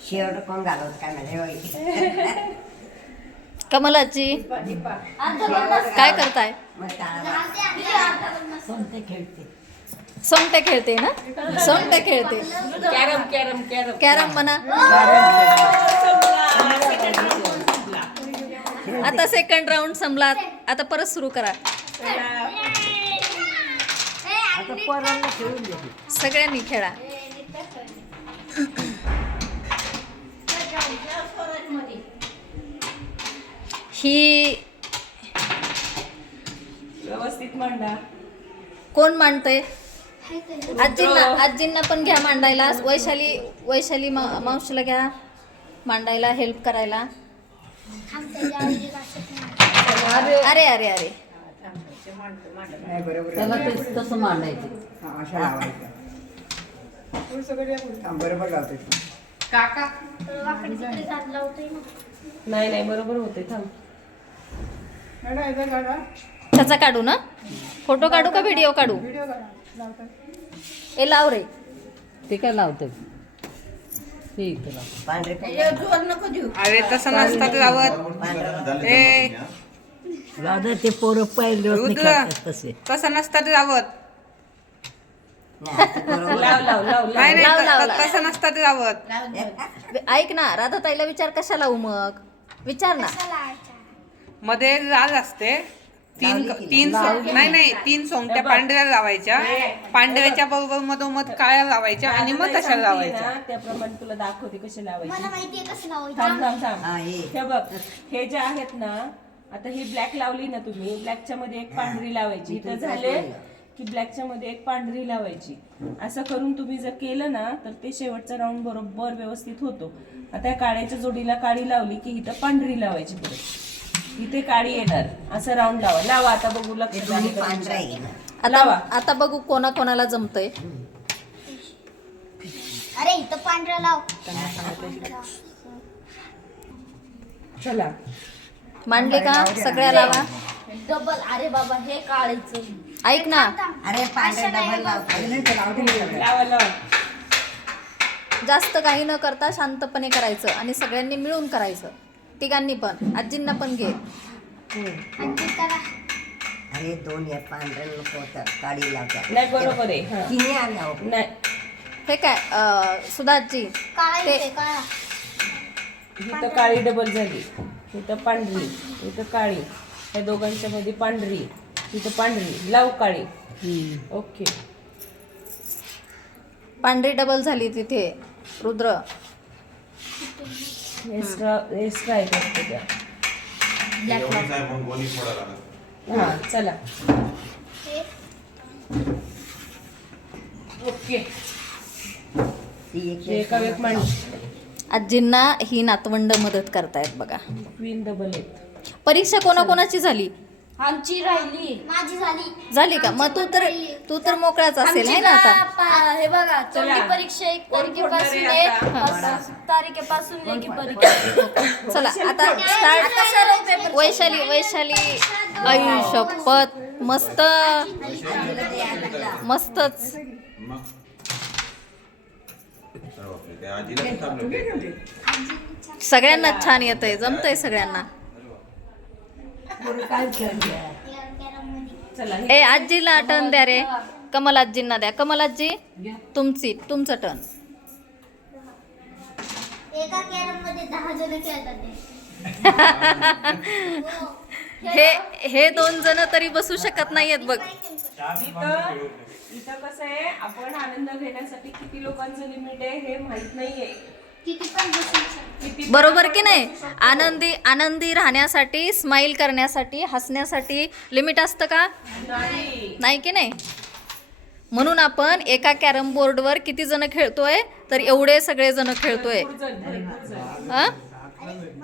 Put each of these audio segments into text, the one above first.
शेवट कोण घालवत? काय म्हणजे होय. कमलाची. काय करताय? मग टाळा कोणते खेळते. सोंगटे खेळते ना? सोंगटे खेळते. Carrom carrom carrom. कॅरम म्हणा. आता सेकंड राऊंड संपला. आता परत सुरू करा. आता पोरांना खेळून दे. सगळ्यांनी खेळा. ही व्यवस्थित मांडा. कोण मांडतय? आजींना आजींना पण घ्या मांडायला. वैशाली वैशाली मा- मावशीला घ्या मांडायला हेल्प करायला. अरे अरे अरे. नाही बरोबर त्याला आहे. ते तसं मांडायचं. हा, अशा लावायच्या. हा, बरोबर लावते. तू. नाही नाही बरोबर होते थांब. त्याचा काढू ना? फोटो काढू का व्हिडिओ काढू? ए लाव रे. ते काय लावते ठीक आहे लाव. पांढरे अरे तसं नसतात लावत ए. जाऊ दे, ते पोरं पहिले रुद्र तसे. तसं नसतात लावत नाही, नाही नाही लाव, त- लाव, त- लाव. तसं नसतात लावत ऐक ना राधा ताईला विचार कशा लावू मग? विचार ना. मध्ये लाल असते. तीन तीन सो- नाही नाही तीन सोंगट्या पांढऱ्या लावायच्या. पांढऱ्याच्या बरोबर मधोमध काळ्या लावायच्या आणि मग तशा लावायच्या. त्याप्रमाणे तुला दाखवते कशी लावायची. मला माहितीये कसं लावायचं. थांब थांब. थांब हा, हे. हे बघ हे जे आहेत ना आता ही ब्लॅक लावली ना तुम्ही ब्लॅकच्या मध्ये एक पांढरी लावायची. इथं झाले. की ब्लॅकच्या मध्ये एक पांढरी लावायची. असं करून तुम्ही जर केलं ना तर ते शेवटचा राऊंड बरोबर व्यवस्थित होतो. आता या काळ्याच्या जोडीला काळी लावली की इथं पांढरी लावायची परत इथे काळी येणार. असं राऊंड लावा. लावा आता बघू लक्ष लावा. आता बघू कोणा कोणाला जमतय. अरे इथं पांढरं लाव. चला. मांडले का? सगळ्या लावा. डबल अरे बाबा हे काळायचं ऐक ना. अरे पांढरे डबल लावते. लावा लावा. जास्त काही न करता शांतपणे करायचं आणि सगळ्यांनी मिळून करायचं. तिघांनी पण. आजींना पण घे. अरे दोन या पांढऱ्या नको काळी लावतात नाही बरोबर आहे. हा. आल्या हो. हे काय सुधाजी ते- काळी. डबल झाली. इथं पांढरी इथं काळी. या दोघांच्या मध्ये पांढरी इथं पांढरी. लाव काळी. ओके. पांढरी डबल झाली तिथे रुद्र. एक्स्ट्रा एक्स्ट्रा आहे फक्त त्या हा चला. ओके. एक आजींना ही नातवंड मदत करतायत बघा. क्वीन डबल आहेत परीक्षा कोणाकोणाची झाली? आमची राहिली. माझी झाली. झाली का? मग तू तर तू तर मोकळाच असेल आहे ना आता? हे बघा चला. तोंडी परीक्षा एक तारखेपासून आहे? पाच तारखेपासून लेखी परीक्षा. चला आता स्टार्ट वैशाली वैशाली. आई शपथ मस्त. मस्तच. सगळ्यांना छान येतंय जमतंय सगळ्यांना. काय खेळते चला ए आजीला टर्न द्या रे. कमल आजींना द्या. कमल आजी तुमची तुमचं टर्न एका कॅरममध्ये दहा जण खेळतात ते. हे हे दोन जण तरी बसू शकत नाहीयेत बघ. इथं इथं कसं आहे आपण आनंद घेण्यासाठी किती लोकांचं लिमिट आहे हे माहीत नाहीये किती पण बसू शकतो. किती बरोबर की नाही आनंदी आनंदी राहण्यासाठी स्माइल करण्यासाठी हसण्यासाठी लिमिट असतं का नाही नाही की नाही म्हणून आपण एका कॅरम बोर्डवर किती जण खेळतोय तर एवढे सगळे जण खेळतोय भरपूर जण, भरपूर जण. हं? अरे माझी गेली.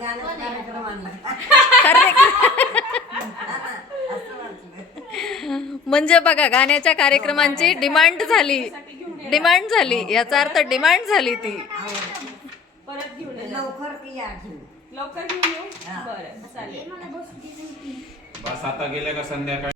हो म्हणजे बघा गाण्याच्या कार्यक्रमांची डिमांड झाली. डिमांड झाली. याचा अर्थ डिमांड झाली ती. परत घेऊन लवकर लवकर घेऊन बस आता गेल्या का संध्याकाळी?